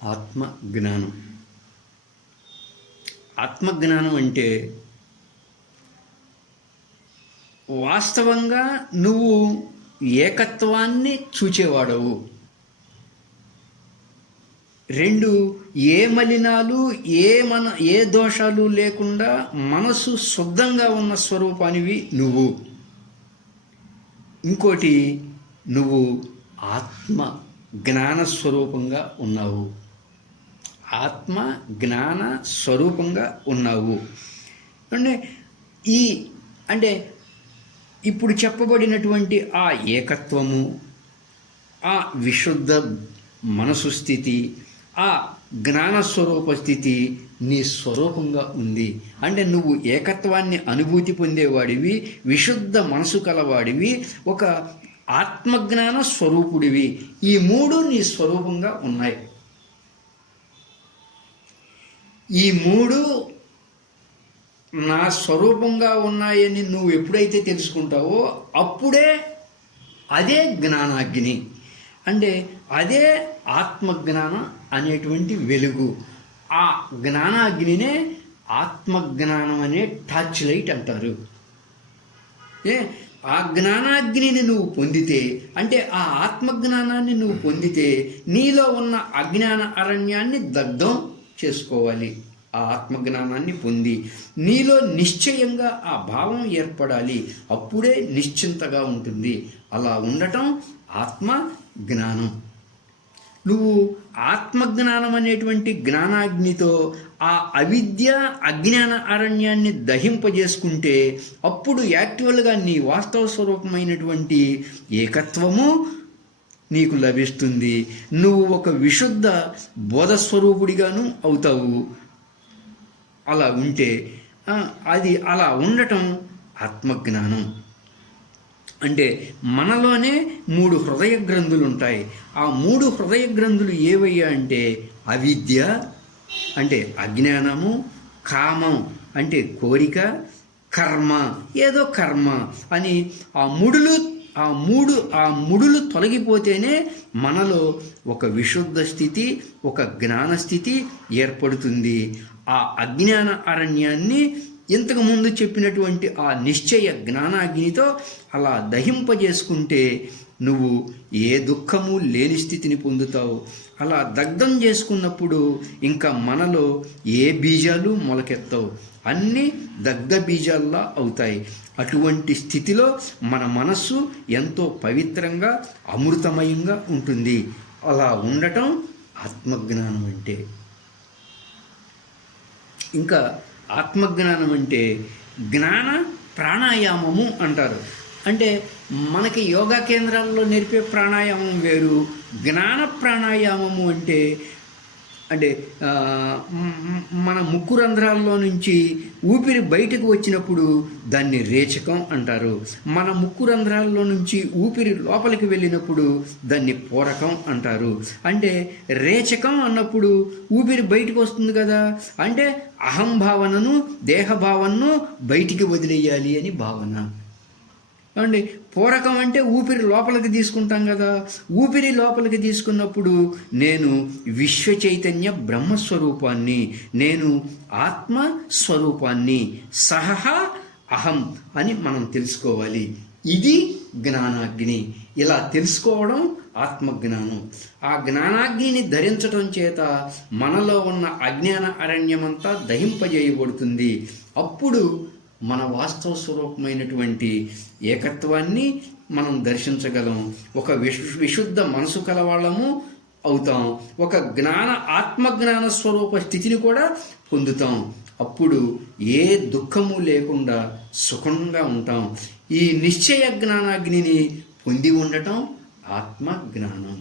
ఆత్మజ్ఞానం. ఆత్మజ్ఞానం అంటే వాస్తవంగా నువ్వు ఏకత్వాన్ని చూచేవాడవు. రెండు, ఏ మలినాలు ఏ దోషాలు లేకుండా మనసు శుద్ధంగా ఉన్న స్వరూపానివి నువ్వు. ఇంకోటి, నువ్వు ఆత్మ జ్ఞాన స్వరూపంగా ఉన్నావు. ఆత్మ జ్ఞాన స్వరూపంగా ఉన్నావు అంటే ఇప్పుడు చెప్పబడినటువంటి ఆ ఏకత్వము, ఆ విశుద్ధ మనసు స్థితి, ఆ జ్ఞానస్వరూప స్థితి నీ స్వరూపంగా ఉంది. అంటే నువ్వు ఏకత్వాన్ని అనుభూతి పొందేవాడివి, విశుద్ధ మనసు కలవాడివి, ఒక ఆత్మజ్ఞాన స్వరూపుడివి. ఈ మూడు నీ స్వరూపంగా ఉన్నాయి. ఈ మూడు నా స్వరూపంగా ఉన్నాయని నువ్వు ఎప్పుడైతే తెలుసుకుంటావో అప్పుడే అదే జ్ఞానాగ్ని, అంటే అదే ఆత్మజ్ఞానం అనేటువంటి వెలుగు. ఆ జ్ఞానాగ్నినే ఆత్మజ్ఞానం అనే టార్చ్ లైట్ అంటారు. ఆ జ్ఞానాగ్నిని నువ్వు పొందితే, అంటే ఆ ఆత్మజ్ఞానాన్ని నువ్వు పొందితే నీలో ఉన్న అజ్ఞాన అరణ్యాన్ని దగ్ధం చేసుకోవాలి. ఆ ఆత్మజ్ఞానాన్ని పొంది నీలో నిశ్చయంగా ఆ భావం ఏర్పడాలి. అప్పుడే నిశ్చింతగా ఉంటుంది. అలా ఉండటం ఆత్మ జ్ఞానం. నువ్వు ఆత్మజ్ఞానం అనేటువంటి జ్ఞానాగ్నితో ఆ అవిద్య అజ్ఞాన అరణ్యాన్ని దహింపజేసుకుంటే అప్పుడు యాక్చువల్గా నీ వాస్తవ స్వరూపమైనటువంటి ఏకత్వము నీకు లభిస్తుంది. నువ్వు ఒక విశుద్ధ బోధస్వరూపుడిగాను అవుతావు. అలా ఉంటే అది అలా ఉండటం ఆత్మజ్ఞానం. అంటే మనలోనే 3 హృదయ గ్రంథులు ఉంటాయి. ఆ 3 హృదయ గ్రంథులు ఏవయ్యా అంటే అవిద్య అంటే అజ్ఞానము, కామం అంటే కోరిక, కర్మ ఏదో కర్మ అని ఆ ముడులు తొలగిపోతేనే మనలో ఒక విశుద్ధ స్థితి, ఒక జ్ఞాన స్థితి ఏర్పడుతుంది. ఆ అజ్ఞాన అరణ్యాన్ని ఇంతకుముందు చెప్పినటువంటి ఆ నిశ్చయ జ్ఞానాగ్నితో అలా దహింపజేసుకుంటే నువ్వు ఏ దుఃఖము లేని స్థితిని పొందుతావు. అలా దగ్ధం చేసుకున్నప్పుడు ఇంకా మనలో ఏ బీజాలు మొలకెత్తవు, అన్నీ దగ్ధ బీజాల్లా అవుతాయి. అటువంటి స్థితిలో మన మనస్సు ఎంతో పవిత్రంగా అమృతమయంగా ఉంటుంది. అలా ఉండటం ఆత్మజ్ఞానం అంటే. ఇంకా ఆత్మజ్ఞానం అంటే జ్ఞాన ప్రాణాయామము అంటారు. అంటే మనకి యోగా కేంద్రాల్లో నేర్పే ప్రాణాయామం వేరు. జ్ఞాన ప్రాణాయామము అంటే మన ముక్కు రంధ్రాల్లో నుంచి ఊపిరి బయటకు వచ్చినప్పుడు దాన్ని రేచకం అంటారు. మన ముక్కు రంధ్రాల్లో నుంచి ఊపిరి లోపలికి వెళ్ళినప్పుడు దాన్ని పూరకం అంటారు. అంటే రేచకం అన్నప్పుడు ఊపిరి బయటకు వస్తుంది కదా, అంటే అహంభావనను, దేహభావనను బయటికి వదిలేయాలి అని భావన. అండి పూరకం అంటే ఊపిరి లోపలికి తీసుకుంటాం కదా, ఊపిరి లోపలికి తీసుకున్నప్పుడు నేను విశ్వ చైతన్య బ్రహ్మస్వరూపాన్ని, నేను ఆత్మస్వరూపాన్ని, సహ అహం అని మనం తెలుసుకోవాలి. ఇది జ్ఞానాగ్ని. ఇలా తెలుసుకోవడం ఆత్మజ్ఞానం. ఆ జ్ఞానాగ్నిని ధరించడం చేత మనలో ఉన్న అజ్ఞాన అరణ్యమంతా దహింపజేయబడుతుంది. అప్పుడు మన వాస్తవ స్వరూపమైనటువంటి ఏకత్వాన్ని మనం దర్శించగలం. ఒక విశుద్ధ మనసు కలవాళ్ళము అవుతాం. ఒక ఆత్మజ్ఞాన స్వరూప స్థితిని కూడా పొందుతాం. అప్పుడు ఏ దుఃఖము లేకుండా సుఖంగా ఉంటాం. ఈ నిశ్చయ జ్ఞానాగ్నిని పొంది ఉండటం ఆత్మజ్ఞానం.